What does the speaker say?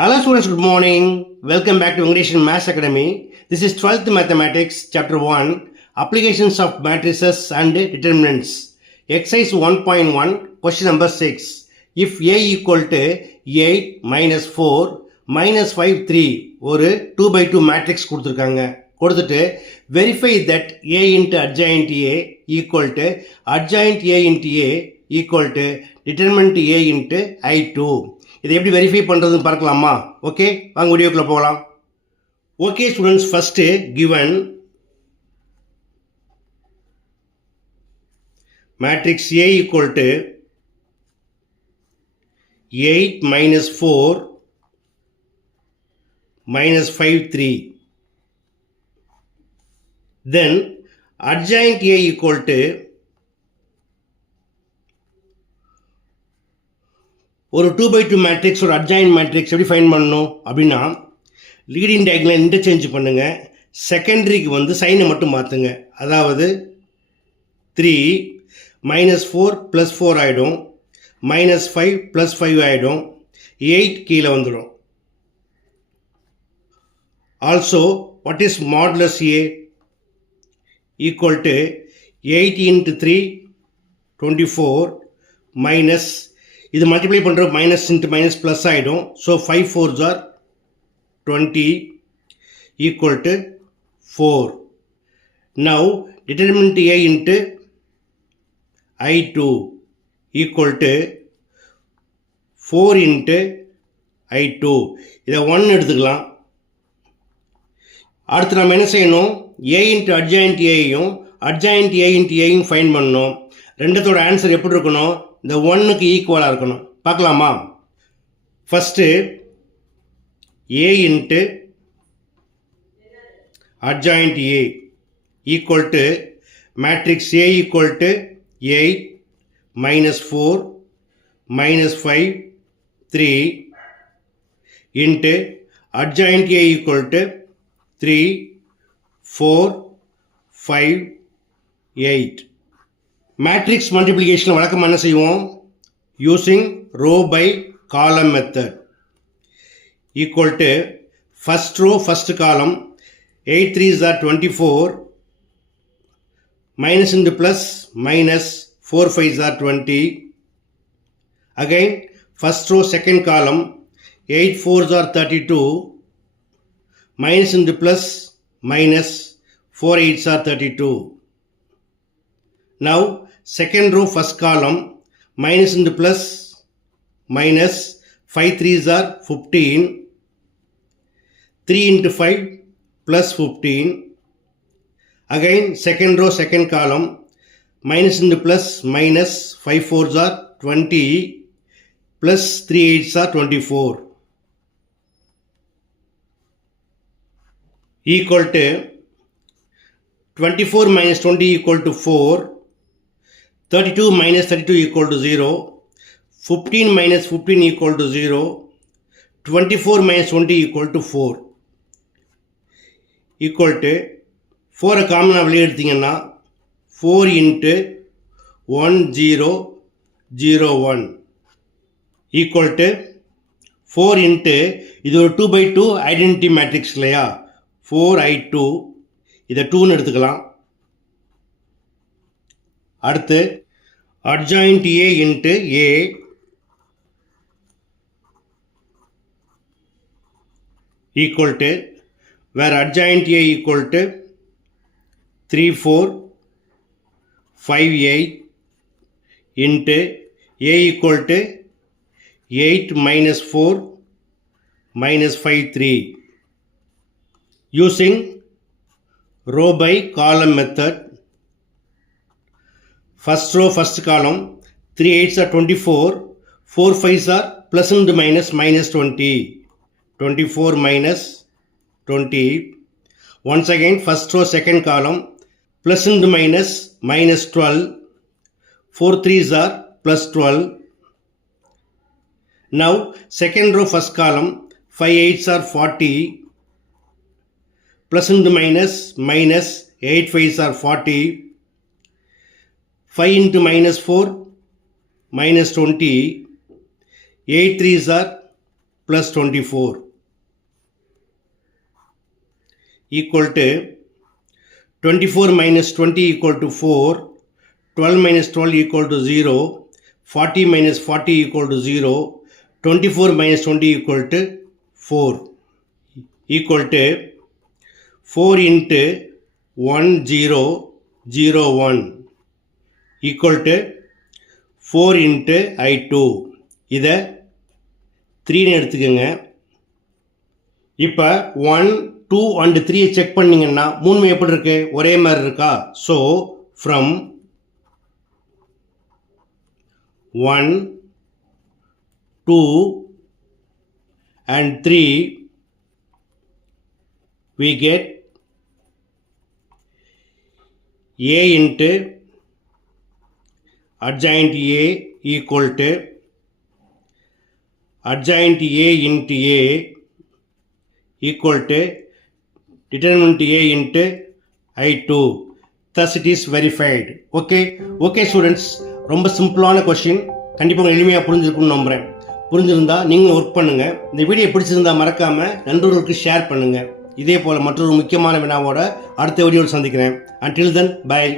Hello students, good morning. Welcome back to English and Maths Academy. This is 12th Mathematics, Chapter 1, Applications of Matrices and Determinants. Exercise 1.1, question number 6. If A equal to 8 minus 4 minus 5, 3 ஒரு 2 by 2 matrix கொடுத்துருக்காங்க. கொடுத்துட்டு verify that A into adjoint A equal to adjoint A into A equal to determinant A into I2. இதை எப்படி வெரிஃபை பண்ணுறதுன்னு பார்க்கலாமா? ஓகே, வாங்க வீடியோக்குள்ளே போகலாம். Okay students, first given matrix A equal to 8 minus 4 minus 5 3. Then adjoint A equal to ஒரு 2 by 2 மேட்ரிக்ஸ் ஒரு adjoint matrix எப்படி ஃபைண்ட் பண்ணணும் அப்படின்னா, லீடிங் டயகனல் இன்டர்சேஞ்ச் பண்ணுங்கள். செகண்டரிக்கு வந்து சைனை மட்டும் மாற்றுங்க. அதாவது 3 minus 4 plus 4 ஆகிடும், minus 5 plus 5 ஆகிடும், 8 கீழே வந்துடும். Also what is modulus A equal to 8 into 3 24 மைனஸ் இது மல்டிப்ளை பண்ணுற மைனஸ் இன்ட்டு மைனஸ் ப்ளஸ் ஆகிடும். ஸோ 5 4s are 20 equal to 4. Now determinant A into I2 equal to 4 into I2. இதை 1 எடுத்துக்கலாம். அடுத்து நம்ம என்ன செய்யணும்? A இன்ட்டு அட்ஜாயிண்ட் ஏயும் அட்ஜாயிண்ட் A இன்ட்டு ஏயும் ஃபைண்ட் பண்ணணும். ரெண்டத்தோட ஆன்சர் எப்படி இருக்கணும்? இந்த 1க்கு ஈக்குவலாக இருக்கணும். பார்க்கலாமா? First A into adjoint A equal to matrix A equal to 8 minus 4 minus 5 3 into adjoint A equal to 3 4 5 8. Matrix multiplication வழக்கமாக என்ன செய்வோம்? Using row by column method. Equal to first row first column 8 3s are 24 minus into plus minus 4 5s are 20. Again first row second column 8 4s are 32 minus into plus minus 4 8s are 32. Now second row first column minus into plus minus 5 3s are 15, 3 into 5 plus 15. Again second row second column minus into plus minus 5 4s are 20 plus 3 8s are 24 equal to 24 minus 20 equal to 4, 32 minus 32 equal to 0, 15 minus 15 equal to 0, 24 minus 20 equal to 4 equal to 4 காமனாக வெளியே எடுத்தீங்கன்னா 4 into 1 0 0 1 equal to 4 into இது ஒரு 2 by 2 identity matrix இல்லையா? 4I2 இதை 2ன்னு எடுத்துக்கலாம். அடுத்து adjoint A into A equal to where adjoint A equal to 3 4 5 8 into A equal to 8 minus 4 minus 5 3 using row by column method. First row first column 3 8s are 24, 4 5s are plus and minus minus 20, 24 minus 20. Once again first row second column plus and minus minus 12, 4 3s are plus 12. Now second row first column 5 8s are 40, plus and minus minus 8 5s are 40, 5 into minus 4 minus 20, 8 3s are plus 24 equal to 24 minus 20 equal to 4, 12 minus 12 equal to 0, 40 minus 40 equal to 0, 24 minus 20 equal to 4 equal to 4 into 1001 equal to 4 into I2. இதை 3 எடுத்துக்கோங்க. இப்போ 1, 2 and 3 செக் பண்ணிங்கன்னா 3 எப்படி இருக்கு? ஒரே மாதிரி இருக்கா? So from 1, 2 and 3 we get A into adjoint A equal to adjoint A into A equal to determinant A into I2. Thus it is verified. Okay students, ரொம்ப சிம்பிளான கொஸ்டின். கண்டிப்பாக எளிமையாக புரிஞ்சிருக்கும்னு நம்புகிறேன். புரிஞ்சிருந்தா நீங்களும் ஒர்க் பண்ணுங்கள். இந்த வீடியோ பிடிச்சிருந்தா மறக்காமல் நண்பர்களுக்கு ஷேர் பண்ணுங்கள். இதே போல் மற்றொரு முக்கியமான வினாவோட அடுத்த வீடியோவில் சந்திக்கிறேன். Until then, bye.